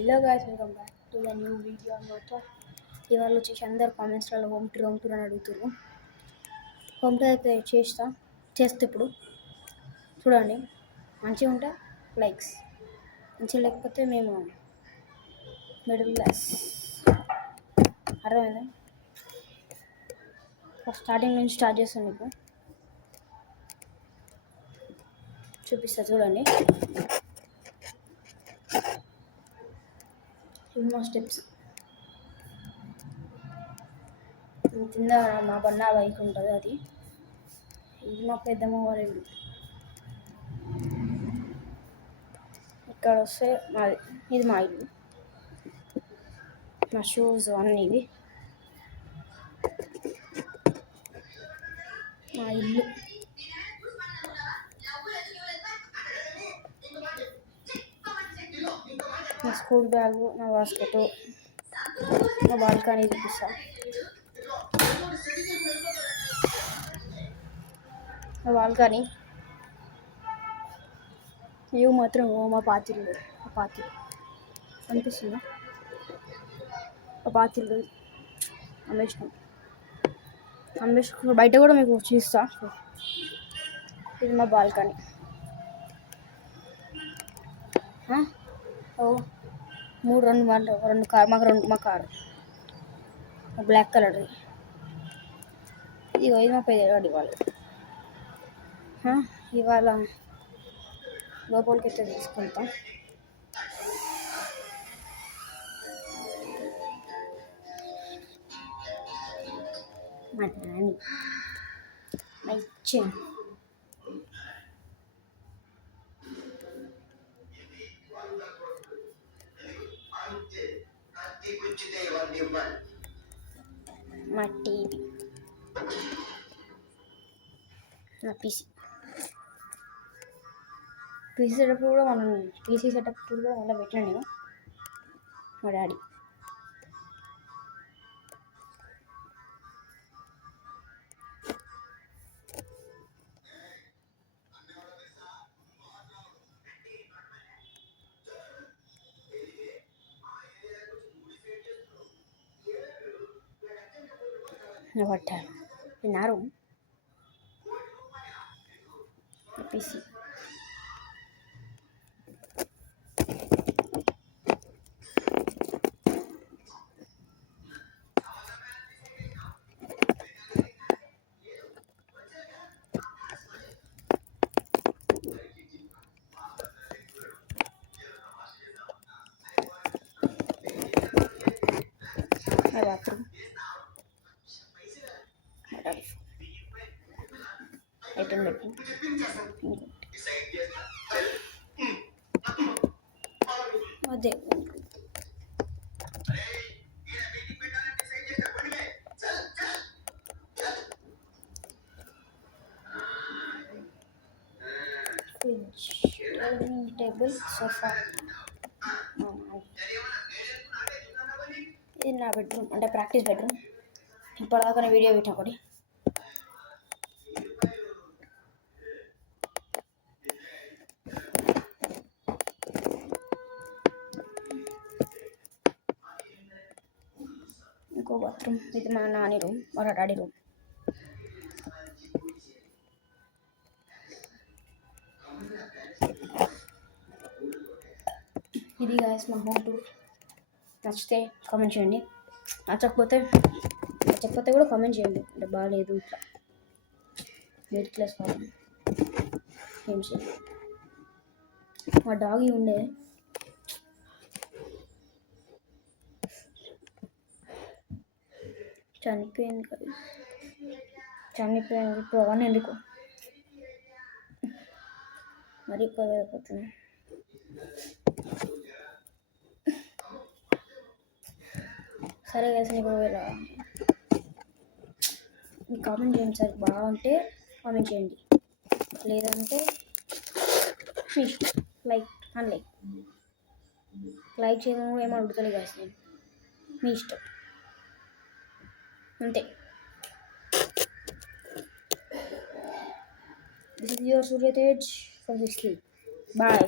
Hello guys, welcome back to the new video అనమాట. ఇవాళ వచ్చేసి అందరు కామెంట్స్లలో హోమ్ టూర్ అని అడుగుతారు. హోమ్ టూర్ అయితే చేస్తే ఇప్పుడు చూడండి. మంచిగా ఉంటే లైక్స్, మంచిగా లేకపోతే మేము మిడిల్ క్లాస్. అర్థమైందా? స్టార్టింగ్ నుంచి స్టార్ట్ చేస్తాను, మీకు చూపిస్తా చూడండి. ఇవి మా స్టెప్స్. కింద మా బన్నా బైక్ ఉంటుంది, అది ఇది మా పెద్దమ్మ వాళ్ళ ఇల్లు. ఇక్కడ వస్తే మాది, ఇది మా ఇల్లు. మా షూస్ అన్నీ ఇవి మా ఇల్లు. నా స్కూల్ బ్యాగు, నా బాస్కెట్, నా బాల్కనీ చూపిస్తా. నా బాల్కనీ ఇవి మాత్రం మా పాతిళ్ళు. అనిపిస్తుందా? ఆ పాతిళ్ళు అమ్మేసిన బయట కూడా మీకు చూస్తా. ఇది మా బాల్కనీ. రెండు కారు, మా కారు బ్లాక్ కలర్. ఇది మా పెద్దవాడు ఇవాళ లోపలికి అయితే తీసుకుంటాం. మా నాని ఇచ్చిన మా టీవీ, నా పీసీ సెటప్ కూడా మళ్ళీ పెట్టినా నేను. మా డాడీ పట్టారు. నా రూమ్, పీసీ. బాత్రూమ్, ఐటమ్ పెట్టి అదే ఫ్రిడ్జ్, డైనింగ్ టేబుల్, సోఫా. ఇది నా బెడ్రూమ్, అంటే ప్రాక్టీస్ బెడ్రూమ్. ఇప్పటిదాకా వీడియో పెట్టిన ఒకటి. ఇంకో బాత్రూమ్. ఇది మా నాని రూమ్, మా డాడీ రూమ్. ఇది గాయస్ మా హోమ్ టూర్. నచ్చితే కామెంట్ చేయండి, నచ్చకపోతే కూడా కామెంట్ చేయండి. అంటే బాగాలేదు, ఇట్లా మిడిల్ క్లాస్ కావాలి ఏం చేయాలి. మా డాగి ఉండే చనిపోయింది కదా, ఇప్పుడు అవన్నీ ఎందుకు మరీ ఎక్కువ అయిపోతుంది. సరే కలిసి ఇప్పుడు మీకు కామెంట్ చేయండి సార్. బాగుంటే కామెంట్ చేయండి, లేదంటే లైక్ లైక్ చేయడం ఏమో అడుగుతుంది కదా, నేను మీ ఇష్టం అంతే. This is your Surya Tej from 16. బాయ్.